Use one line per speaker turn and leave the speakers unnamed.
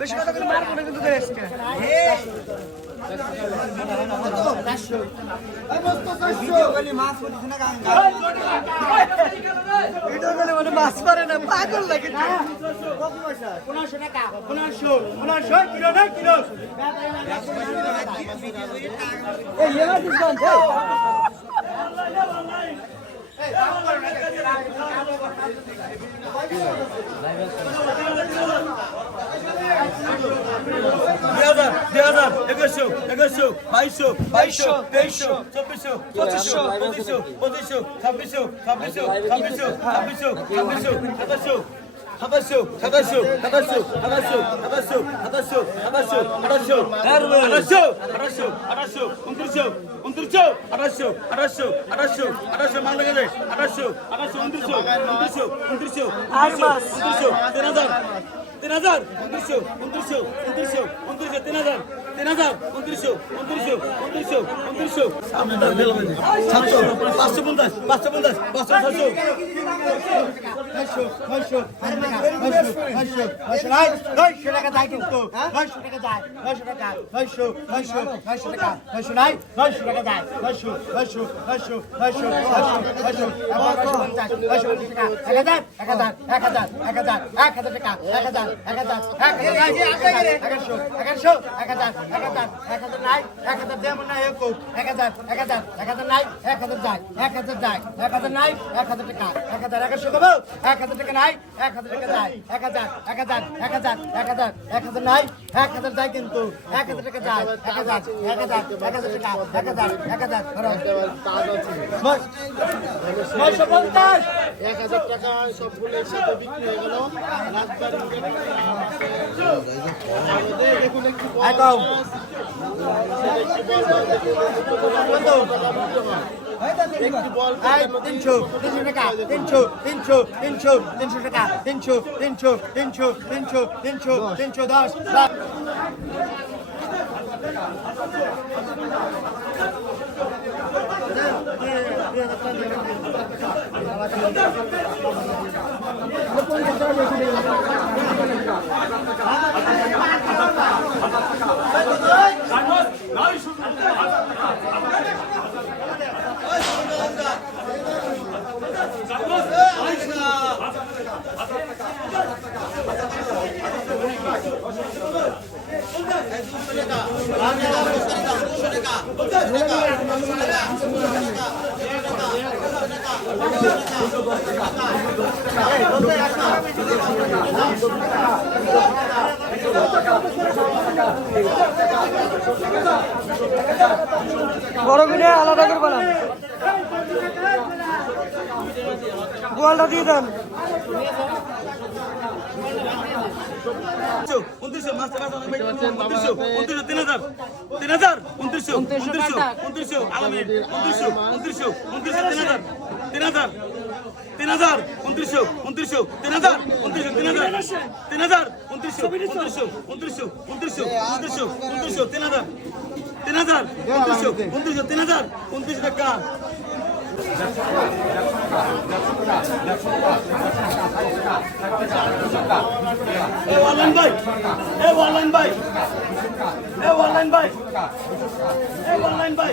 বেশি কথা করে মারবো না কিন্তু চারশো মাছ পারে না পাগল লাগে পনেরোশো টাকা পনেরোশো পনেরোশো কিলো না কিলো এই
একুশশো বাইশশো বাইশশো তেইশশো চব্বিশশো পঁচিশশো পঁচিশশো পঁচিশশো ছাব্বিশশো ছাব্বিশশো ছাব্বিশশো ছাব্বিশশো ছাব্বিশশো সাতাশশো তিন হাজার তিন হাজার উনত্রিশশো উনত্রিশশো উনত্রিশশো উনত্রিশশো তিন হাজার তিন হাজার উনত্রিশশো উনত্রিশশো উনত্রিশশো উনত্রিশশো সাতশো পাঁচশো পঞ্চাশ পাঁচশো পঞ্চাশ পাঁচশো ছশো
এক হাজার এক হাজার এক হাজার টাকা এক হাজার এক হাজার এক হাজার এক হাজার এক হাজার এক হাজার এক হাজার এক হাজার নাই এক হাজার যেমন নাই একুশ এক হাজার এক হাজার এক হাজার নাই এক হাজার যায় এক হাজার যায় এক হাজার নাই এক হাজার টাকা এক হাজার এগারোশো দেবো এক হাজার টাকা নাই এক হাজার টাকা যায় এক হাজার এক হাজার এক হাজার এক হাজার এক হাজার নাই এক হাজার যায় কিন্তু এক হাজার টাকা যায় এক হাজার এক হাজার এক হাজার টাকা এক হাজার এক হাজার নয়শো পঞ্চাশ
এক হাজার টাকা সবগুলো একসাথে হয়ে
তিনশো তিনশো টাকা, তিনশো তিনশো তিনশো তিনশো টাকা, তিনশো তিনশো তিনশো তিনশো তিনশো তিনশো দশ দশ। Let's go.
বড় বিনে আলাদা করে বলেন। গোয়ালটা দিয়ে দেন।
উনত্রিশশো উনত্রিশশো আলামিন উনত্রিশশো উনত্রিশশো উনত্রিশশো, তিন হাজার। তিন হাজার তিন হাজার উনত্রিশশো উনত্রিশশো তিন হাজার উনত্রিশশো তিন হাজার তিন হাজার উনত্রিশশো উনত্রিশশো উনত্রিশশো উনত্রিশশো উনত্রিশশো উনত্রিশশো তিন হাজার তিন হাজার উনত্রিশশো উনত্রিশশো তিন হাজার উনত্রিশ টাকা। এ ওয়ানলাইন ভাই এ ওয়ানলাইন ভাই এ ওয়ানলাইন ভাই এ ওয়ানলাইন ভাই।